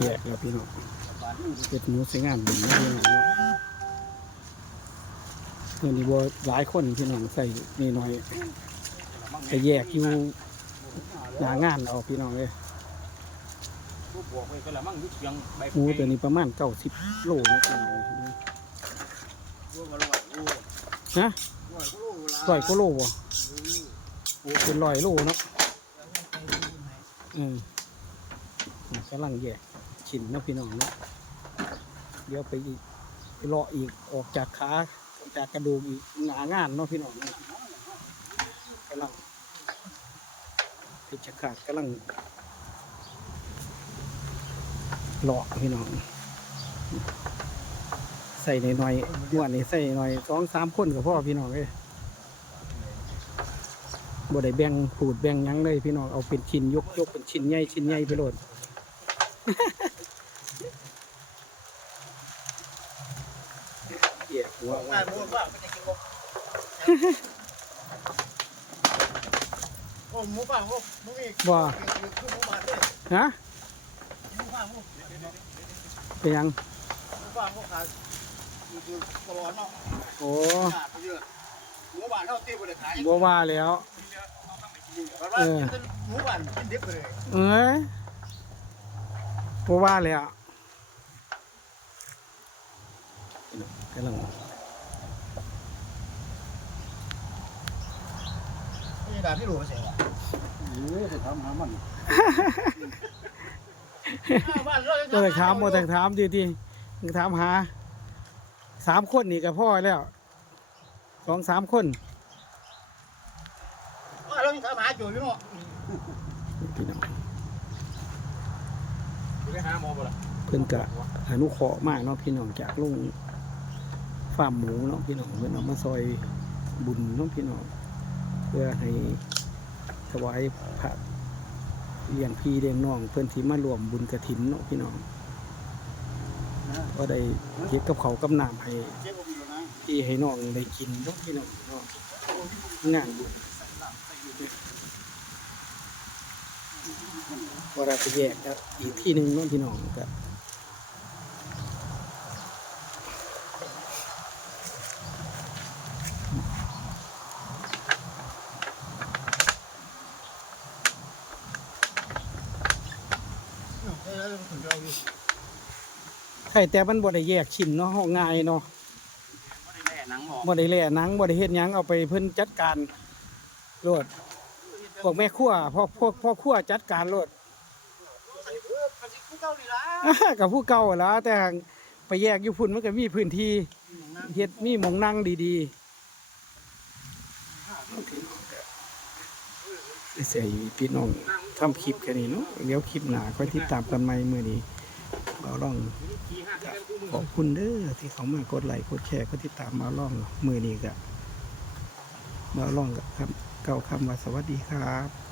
แยกแล้วพี่น้องเป็ดหมูใส่งานบุญนะพี่น้องเนาะเมื่อนี้บัหลายคนพี่น้องใส่นี่หน่อยไปแยกอยู่หน้างานเอาพี่น้องเลยผู้บวกไปก็ละมั่งยุบยังใบหมูตัวนี้ประมาณเก้าสิบโลนะพี่น้องรู้ว่าร้อยโลฮะร้อยก็โลละร้อยกว่าโลบ่โอ้เป็นร้อยโลเนาะอืมกำลังแยก ชิ้นนะพี่น้องเนะเดี๋ยวไปอีกไปเลาะอีกออกจากขาออกจากกระดูกอีกหนางานเนาะพี่น้องเนะกำลังเพชรขาดกำลังเลาะพี่น้อง ใส่หน่อยๆม้วนนี่ใส่หน่อยสองสามคนกับพ่อพี่น้องเลยบ่ได้แบ่งปูดแบ่งยั้งเลยพี่น้องเอาเป็นชิ้นยกยกเป็นชิ้นใหญ่ชิ้นใหญ่ไปโหลด เหี้ยหัวงานมูลว่าเป็นยังไงโอ้หมูป่าหมูหมูอีกว่าคือหมูป่าเด้ฮะหมูป่าหมูเป็นหยังหมูป่าหมูขายอยู่ตลอดเนาะโอ้ขาดไปเยอะหมูป่าเท่าตีบริขายบัวว่าแล้วเพราะว่าหมูป่ากินดิบเลยเอ้ยบัวว่าแล้ว กำลังนี่ด่าที่หลวงเสียว่ะเอ้ยไปทำหามันก็เลยถามโมแต่ถามดีทีถามหาสามคนนี่กับพ่อแล้วสองสามคนว่าเราทำหาจุดอยู่เนาะพี่น้องไปหาหมอบ่ล่ะเพิ่นกะอนุเคราะห์มากเนาะพี่น้องจากลุง ฟาร์มหมูเนาะพี่น้องเพิ่นเอามาซอยบุญเนาะพี่น้องเพื่อให้ถวายพระเลี้ยงพี่เลี้ยงน้องเพิ่อนที่มารวมบุญกระถินเนาะพี่น้องก็ได้เก็บกับเขากับน้ำให้พี่ให้น้องได้กินเนาะพี่น้องเนาะงานบุญพอเราไปแยกครับอีกที่หนึ่งเนาะพี่น้องก็เออถึงเราอยู่ใช่แต่มันบ่ได้แยกชิ้นเนาะง่ายเนาะไม่ได้แม่หนังหมอบ่ได้แล่หนังบ่ได้เฮ็ดหยังเอาไปเพิ่นจัดการโลดพวกแม่ครัวพ่อพ่อพ่อครัวจัดการโลดกูเกาหลีละกับผู้เก่าล่ะแต่ไปแยกอยู่พุ่นมันก็มีพื้นที่เฮ็ดมีหมองนั่งดีๆเสียพี่น้อง ทำคลิปแค่นี้เนาะเดี๋ยวคลิปหนาค่อยติดตามกันใหม่มื่อนี้บ่ลองขอบคุณเด้อที่เขามากดไลค์กดแชร์กดติดตามมาล่องมือนี้กะมาล่องกับคำเก่าคำว่าสวัสดีครับ